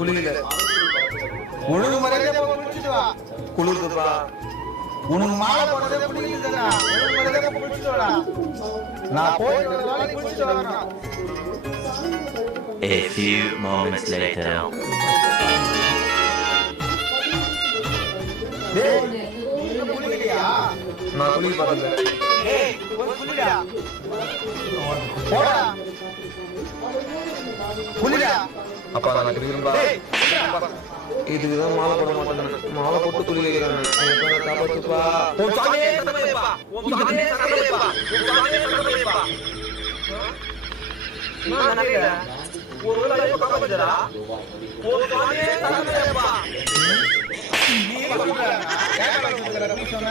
குளியல ஒழுங்கு மரியாதை குளிச்சுட்டு வா. குளிருதுப்பா. உனக்கு மாலை போடுறதே குளிக்குதுண்ணா. ஒழுங்கு மரியாதை குளிச்சுட்டு வாடா. நான் போயிட்டு ஒரு நாளைக்கு குளிச்சுட்டு வரேன். A few moments later. டேய், நீ குளிக்கலையா? நான் குளிக்க போறேன். டேய், போய் குளிடா. போடா. குளிடா. அப்பா நான் குளிக்கிறேன்பா. இதுதான் மாலை போட மாட்டேன். மாலை போட்டு துணி வைக்கிறேன். காப்பாத்துப்பா. உன் சாமியே சரணமையப்பா. உன் சாமியே சரணமையப்பா. உன் சாமியே சரணமையப்பா. நான் நினைக்கிறேன் ஒரு லைஃப் காப்பாத்துடா. உன் சாமியே சரணமையப்பா. நீ சொல்றா. கேட்கல சொல்றா. நீ சொன்ன